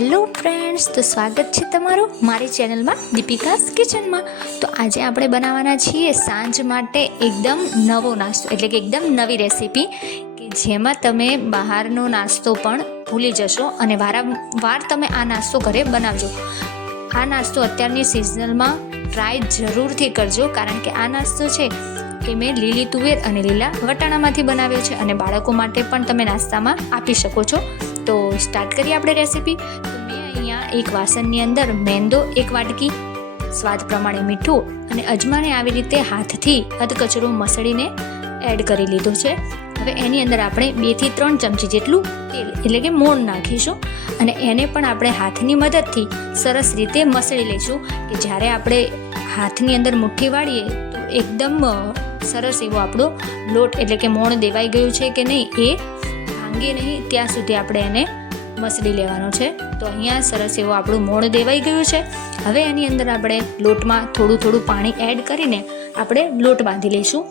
Hello friends, તો સ્વાગત છે તમારું મારી ચેનલમાં દીપિકાસ કિચનમાં. તો આજે આપણે બનાવવાના છીએ સાંજ માટે એકદમ નવો નાસ્તો, એટલે કે એકદમ નવી રેસીપી, કે જેમાં તમે બહારનો નાસ્તો પણ ભૂલી જશો અને વારંવાર તમે આ નાસ્તો ઘરે બનાવજો. આ નાસ્તો અત્યારની સિઝનલમાં ટ્રાય જરૂરથી કરજો, કારણ કે આ નાસ્તો છે એ મેં લીલી તુવેર અને લીલા વટાણામાંથી બનાવ્યો છે અને બાળકો માટે પણ તમે નાસ્તામાં આપી શકો છો. તો સ્ટાર્ટ કરીએ આપણે રેસીપી તો મેં અહીંયા એક વાસણની અંદર મેંદો, એક વાટકી, સ્વાદ પ્રમાણે મીઠું અને અજમાને આવી રીતે હાથથી અધકચરો મસળીને એડ કરી લીધો છે. હવે એની અંદર આપણે બેથી ત્રણ ચમચી જેટલું તેલ, એટલે કે મોણ નાખીશું અને એને પણ આપણે હાથની મદદથી સરસ રીતે મસળી લઈશું કે જ્યારે આપણે હાથની અંદર મુઠ્ઠી વાળીએ તો એકદમ સરસ એવો આપણો લોટ, એટલે કે મોણ દેવાઈ ગયું છે કે નહીં એ ભાંગે નહીં, ત્યાં સુધી આપણે એને મસળી લેવાનો છે. તો અહીંયા સરસ એવો આપણું મોણ દેવાઈ ગયું છે. હવે એની અંદર આપણે લોટમાં થોડું થોડું પાણી એડ કરીને આપણે લોટ બાંધી લઈશું.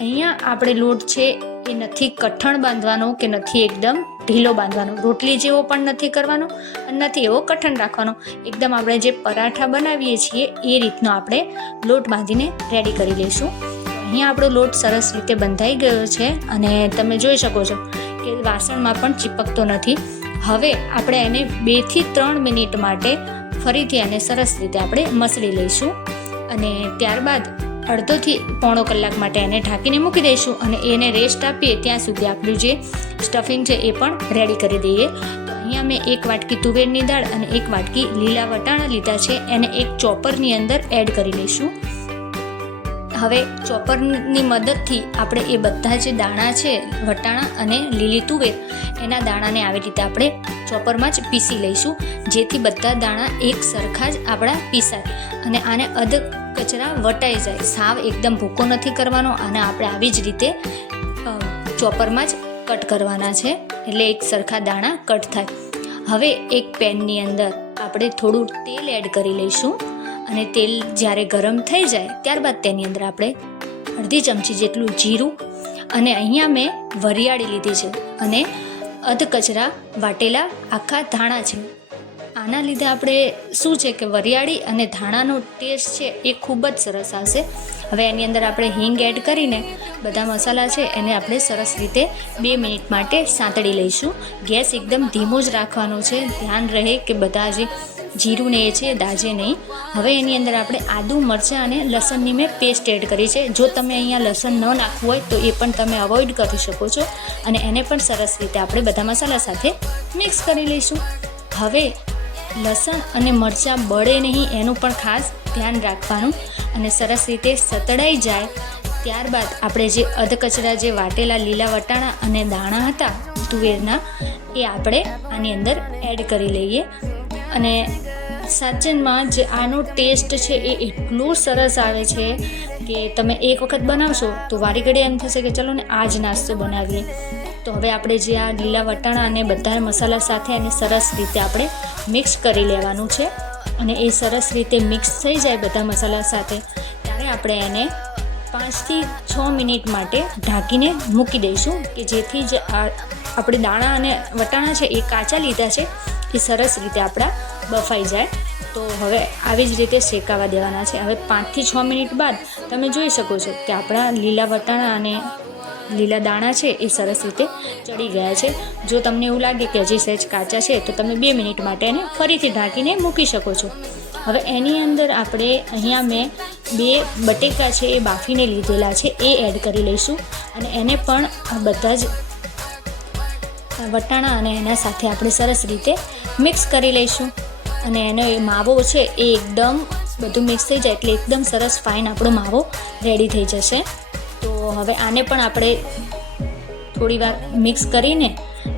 અહીંયા આપણે લોટ છે એ નથી કઠણ બાંધવાનો કે નથી એકદમ ઢીલો બાંધવાનો. રોટલી જેવો પણ નથી કરવાનો અને નથી એવો કઠણ રાખવાનો. એકદમ આપણે જે પરાઠા બનાવીએ છીએ એ રીતનો આપણે લોટ બાંધીને રેડી કરી લઈશું. અહીંયા આપણો લોટ સરસ રીતે બંધાઈ ગયો છે અને તમે જોઈ શકો છો કે વાસણમાં પણ ચીપકતો નથી. હવે આપણે એને બેથી ત્રણ મિનિટ માટે ફરીથી એને સરસ રીતે આપણે મસળી લઈશું અને ત્યારબાદ અડધોથી પોણો કલાક માટે એને ઢાંકીને મૂકી દઈશું અને એને રેસ્ટ આપીએ ત્યાં સુધી આપણું જે સ્ટફિંગ છે એ પણ રેડી કરી દઈએ. અહીંયા મેં એક વાટકી તુવેરની દાળ અને એક વાટકી લીલા વટાણા લીધા છે. એને એક ચોપરની અંદર એડ કરી લઈશું. હવે ચોપરની મદદથી આપણે એ બધા જે દાણા છે, વટાણા અને લીલી તુવેર, એના દાણાને આવી રીતે આપણે ચોપરમાં જ પીસી લઈશું. જેથી બધા દાણા એક સરખા જ આપણા પીસાય અને આને અધ કચરા વટાઈ જાય. સાવ એકદમ ભૂકો નથી કરવાનો અને આપણે આવી જ રીતે ચોપરમાં જ કટ કરવાના છે. એટલે એક સરખા દાણા કટ થાય. હવે એક પેનની અંદર આપણે થોડું તેલ એડ કરી લઈશું. અને તેલ જ્યારે ગરમ થઈ જાય, ત્યારબાદ તેની અંદર આપણે અડધી ચમચી જેટલું જીરું અને અહીંયા મેં વરિયાળી લીધી છે અને અધ કચરા વાટેલા આખા ધાણા છે. આના લીધે આપણે શું છે કે વરિયાળી અને ધાણાનો ટેસ્ટ છે એ ખૂબ જ સરસ આવશે. હવે એની અંદર આપણે હિંગ એડ કરીને બધા મસાલા છે એને આપણે સરસ રીતે બે મિનિટ માટે સાંતળી લઈશું. ગેસ એકદમ ધીમો જ રાખવાનો છે. ધ્યાન રહે કે બધા જે જીરું ને એ છે, દાજે નહીં. હવે એની અંદર આપણે આદુ, મરચાં અને લસણની મેં પેસ્ટ એડ કરી છે. જો તમે અહીંયા લસણ ન નાખવું હોય, તો એ પણ તમે અવોઇડ કરી શકો છો. અને એને પણ સરસ રીતે આપણે બધા મસાલા સાથે મિક્સ કરી લઈશું. હવે લસણ અને મરચાં બળે નહીં, એનું પણ ખાસ ધ્યાન રાખવાનું. અને સરસ રીતે સતડાઈ જાય. ત્યારબાદ આપણે જે અધકચરા, જે વાટેલા લીલા વટાણા અને દાણા હતા તુવેરના, એ આપણે આની અંદર એડ કરી લઈએ. અને સાચનમાં જે આનો ટેસ્ટ છે એ એટલો સરસ આવે છે કે તમે એક વખત બનાવશો તો વારી ઘડી એમ થશે કે ચલો ને આ જ નાસ્તો બનાવીએ. તો હવે આપણે જે આ લીલા વટાણા અને બધા મસાલા સાથે એને સરસ રીતે આપણે મિક્સ કરી લેવાનું છે અને એ સરસ રીતે મિક્સ થઈ જાય બધા મસાલા સાથે ત્યારે આપણે એને પાંચથી છ મિનિટ માટે ઢાંકીને મૂકી દઈશું કે જેથી જે આપણે દાણા અને વટાણા છે એ કાચા લીધા છે એ સરસ રીતે આપણા બફાઈ જાય. તો હવે આવી જ રીતે શેકાવા દેવાના છે. હવે પાંચથી છ મિનિટ બાદ તમે જોઈ શકો છો કે આપણા લીલા વટાણા અને લીલા દાણા છે એ સરસ રીતે ચડી ગયા છે. જો તમને એવું લાગે કે હજી સહેજ કાચા છે, તો તમે બે મિનિટ માટે એને ફરીથી ઢાંકીને મૂકી શકો છો. હવે એની અંદર આપણે અહીંયા મેં બે બટેકા છે એ બાફીને લીધેલા છે, એ એડ કરી લઈશું. અને એને પણ બધા જ વટાણા અને એના સાથે આપણે સરસ રીતે મિક્સ કરી લઈશું. અને એનો એ માવો છે એ એકદમ બધું મિક્સ થઈ જાય એટલે એકદમ સરસ ફાઇન આપણો માવો રેડી થઈ જશે. તો હવે આને પણ આપણે થોડી વાર મિક્સ કરીને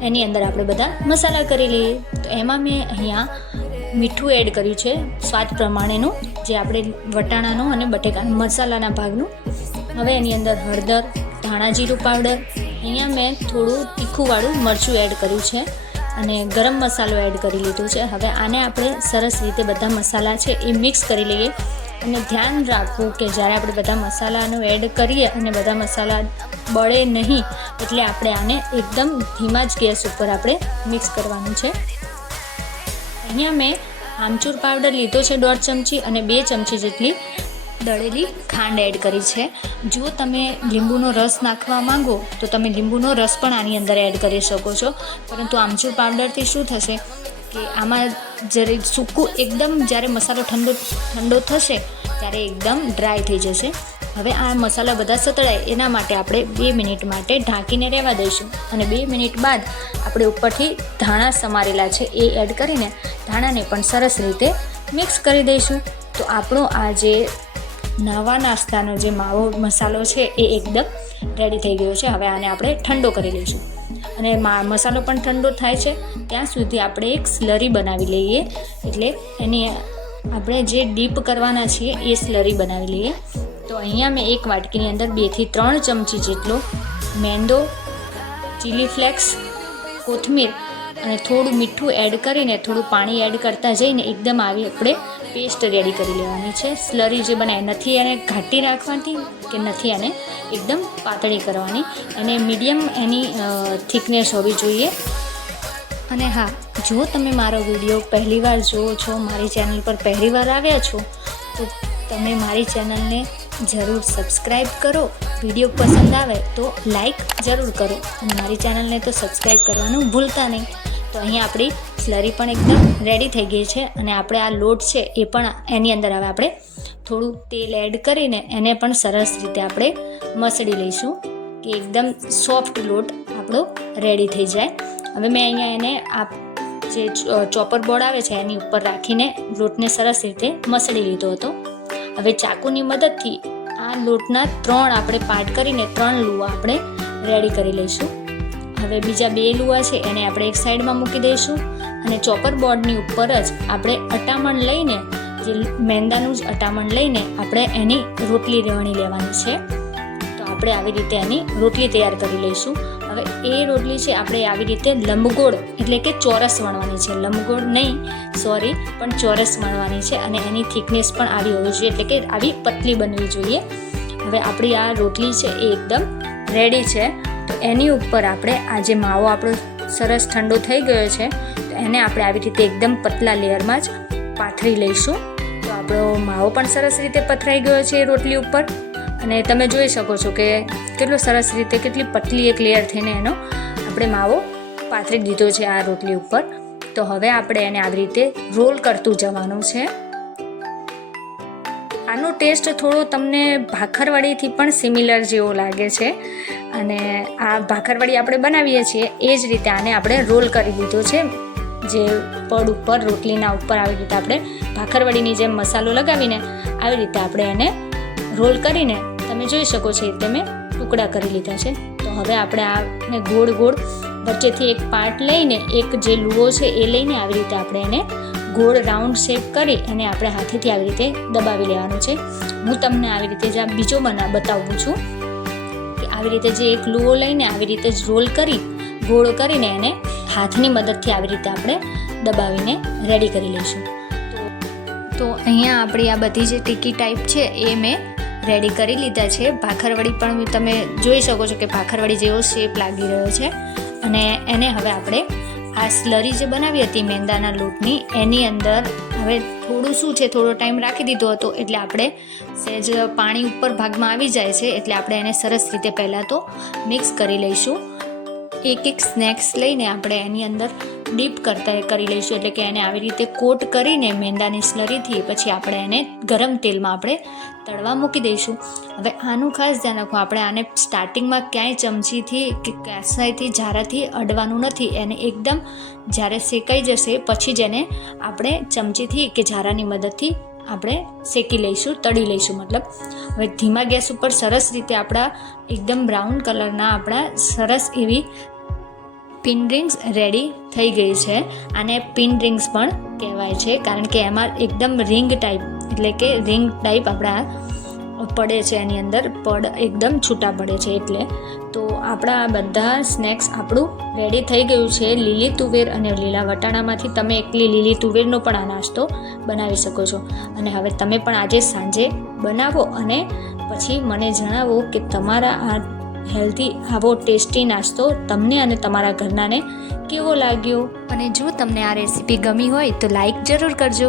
એની અંદર આપણે બધા મસાલા કરી લઈએ. તો એમાં મેં અહીંયા મીઠું એડ કર્યું છે, સ્વાદ પ્રમાણેનું, જે આપણે વટાણાનું અને બટેકા મસાલાના ભાગનું. હવે એની અંદર હળદર, ધાણા જીરું પાવડર અહીંયા મેં થોડું તીખુંવાળું મરચું એડ કર્યું છે. અને ગરમ મસાલો એડ કરી લીધો છે. હવે આને આપણે સરસ રીતે બધા મસાલા છે એ મિક્સ કરી લઈએ. અને ધ્યાન રાખવું કે જ્યારે આપણે બધા મસાલાનું એડ કરીએ અને બધા મસાલા બળે નહીં, એટલે આપણે આને એકદમ ધીમા જ ગેસ ઉપર આપણે મિક્સ કરવાનું છે. અહીંયા મેં આમચૂર પાવડર લીધો છે દોઢ ચમચી અને બે ચમચી જેટલી. દળેલી ખાંડ એડ કરી છે. જો તમે લીંબુનો રસ નાખવા માંગો, તો તમે લીંબુનો રસ પણ આની અંદર એડ કરી શકો છો. પરંતુ આમચૂર પાવડરથી શું થશે કે આમાં જ્યારે સૂકું એકદમ જ્યારે મસાલો ઠંડો ઠંડો થશે, ત્યારે એકદમ ડ્રાય થઈ જશે. હવે આ મસાલા બધા સતળાય, એના માટે આપણે બે મિનિટ માટે ઢાંકીને રહેવા દઈશું. અને બે મિનિટ બાદ આપણે ઉપરથી ધાણા સમારેલા છે એ એડ કરીને ધાણાને પણ સરસ રીતે મિક્સ કરી દઈશું. તો આપણો આ જે નવા નાસ્તાનો જે માવો મસાલો છે એ એકદમ રેડી થઈ ગયો છે. હવે આને આપણે ઠંડો કરી લઈશું. અને મા મસાલો પણ ઠંડો થાય છે. ત્યાં સુધી આપણે એક સ્લરી બનાવી લઈએ. એટલે એની આપણે જે ડીપ કરવાના છીએ એ સ્લરી બનાવી લઈએ. તો અહીંયા મેં એક વાટકીની અંદર બેથી ત્રણ ચમચી જેટલો મેંદો ચીલી ફ્લેક્સ કોથમીર અને થોડું મીઠું એડ કરીને, થોડું પાણી એડ કરતા જઈને એકદમ આવી આપણે પેસ્ટ રેડી કરી લેવાની છે. સ્લરી જે બનાવે નથી એને ઘાટી રાખવાની કે નથી એને એકદમ પાતળી કરવાની. અને મીડિયમ એની થિકનેસ હોવી જોઈએ. અને હા, જો તમે મારો વીડિયો પહેલીવાર જુઓ છો, મારી ચેનલ પર પહેલીવાર આવ્યા છો, તો તમે મારી ચેનલને જરૂર સબસ્ક્રાઈબ કરો. વીડિયો પસંદ આવે તો લાઈક જરૂર કરો. અને મારી ચેનલને તો સબસ્ક્રાઈબ કરવાનું ભૂલતા નહીં. તો અહીંયા આપણી સ્લરી પણ એકદમ રેડી થઈ ગઈ છે અને આપણે આ લોટ છે એ પણ એની અંદર હવે આપણે થોડું તેલ એડ કરીને એને પણ સરસ રીતે આપણે મસળી લઈશું કે એકદમ સોફ્ટ લોટ આપણો રેડી થઈ જાય. હવે મેં અહીંયા એને આ જે ચોપર બોર્ડ આવે છે એની ઉપર રાખીને લોટને સરસ રીતે મસળી લીધો હતો. હવે ચાકુની મદદથી આ લોટના ત્રણ આપણે પાર્ટ કરીને ત્રણ લુવા આપણે રેડી કરી લઈશું. હવે બીજા બે લુઆ છે, એને આપણે એક સાઈડમાં મૂકી દઈશું અને ચોપર બોર્ડની ઉપર જ આપણે અટામણ લઈને, જે મેંદાનું જ અટામણ લઈને આપણે એની રોટલી રેવણી લેવાની છે. તો આપણે આવી રીતે એની રોટલી તૈયાર કરી લઈશું. હવે એ રોટલી છે, આપણે આવી રીતે લંબગોળ એટલે કે ચોરસ વણવાની છે. લંબગોળ નહીં, સોરી, પણ ચોરસ વણવાની છે અને એની થિકનેસ પણ આવી હોવી જોઈએ, એટલે કે આવી પતલી બનવી જોઈએ. હવે આપણી આ રોટલી છે, એ એકદમ રેડી છે. એની ઉપર આપણે આ જે માવો આપણો સરસ ઠંડો થઈ ગયો છે, તો એને આપણે આવી રીતે એકદમ પતલા લેયરમાં જ પાથરી લઈશું. તો આપણો માવો પણ સરસ રીતે પથરાઈ ગયો છે એ રોટલી ઉપર. અને તમે જોઈ શકો છો કે કેટલો સરસ રીતે કેટલી પતલી એક લેયર થઈને એનો આપણે માવો પાથરી દીધો છે આ રોટલી ઉપર. તો હવે આપણે એને આવી રીતે રોલ કરતું જવાનું છે. આનો ટેસ્ટ થોડો તમને ભાખરવાડીથી પણ સિમિલર જેવો લાગે છે. અને આ ભાખરવાડી આપણે બનાવીએ છીએ, એ જ રીતે આને આપણે રોલ કરી દીધો છે. જે પડ ઉપર, રોટલીના ઉપર આવી રીતે આપણે ભાખરવાડીની જેમ મસાલો લગાવીને આવી રીતે આપણે એને રોલ કરીને તમે જોઈ શકો છો એ રીતે મેં ટુકડા કરી લીધા છે. તો હવે આપણે આને ગોળ ગોળ વચ્ચેથી એક પાર્ટ લઈને એક જે લુઓ છે એ લઈને આવી રીતે આપણે એને ગોળ રાઉન્ડ શેપ કરી અને આપણે હાથેથી આવી રીતે દબાવી લેવાનું છે. હું તમને આવી રીતે જ આ બીજો બના બતાવું છું કે આવી રીતે જે એક લુઓ લઈને આવી રીતે જ રોલ કરી, ગોળ કરીને એને હાથની મદદથી આવી રીતે આપણે દબાવીને રેડી કરી લઈશું. તો અહીંયા આપણી આ બધી જે ટીકી ટાઈપ છે એ મેં રેડી કરી લીધા છે. ભાખરવડી પણ તમે જોઈ શકો છો કે ભાખરવડી જેવો શેપ લાગી રહ્યો છે. અને એને હવે આપણે આ સ્લરી જે બનાવી હતી મેંદાના લોટની, એની અંદર હવે થોડું શું છે, થોડો ટાઈમ રાખી દીધો હતો, એટલે આપણે સહેજ પાણી ઉપર ભાગમાં આવી જાય છે, એટલે આપણે એને સરસ રીતે પહેલાં તો મિક્સ કરી લઈશું. એક એક સ્નેક્સ લઈને આપણે એની અંદર ડીપ કરતા કરી લઈશું. એટલે કે એને આવી રીતે કોટ કરીને મેંદાની સ્લરીથી પછી આપણે એને ગરમ તેલમાં આપણે તળવા મૂકી દઈશું. હવે આનું ખાસ ધ્યાન રાખવું, આપણે આને સ્ટાર્ટિંગમાં ક્યાંય ચમચીથી કે કસાઈથી ઝારાથી અડવાનું નથી. એને એકદમ જ્યારે શેકાઈ જશે, પછી જ એને આપણે ચમચીથી કે ઝારાની મદદથી આપણે શેકી લઈશું, તળી લઈશું મતલબ. હવે ધીમા ગેસ ઉપર સરસ રીતે આપણા એકદમ બ્રાઉન કલરના આપણા સરસ એવી પિન રિંગ્સ રેડી થઈ ગઈ છે. આને પિન રિંગ્સ પણ કહેવાય છે, કારણ કે એમાં એકદમ રિંગ ટાઈપ એટલે કે રિંગ ટાઈપ આપણા પડે છે એની અંદર, પડ એકદમ છૂટા પડે છે એટલે. તો આપણા બધા સ્નેક્સ આપણું રેડી થઈ ગયું છે. લીલી તુવેર અને લીલા વટાણામાંથી તમે એકલી લીલી તુવેરનો પણ આ નાસ્તો બનાવી શકો છો. અને હવે તમે પણ આજે સાંજે બનાવો અને પછી મને જણાવો કે તમારા આ હેલ્ધી આવો ટેસ્ટી નાસ્તો તમને અને તમારા ઘરનાને કેવો લાગ્યો? અને જો તમને આ રેસીપી ગમી હોય તો લાઈક જરૂર કરજો.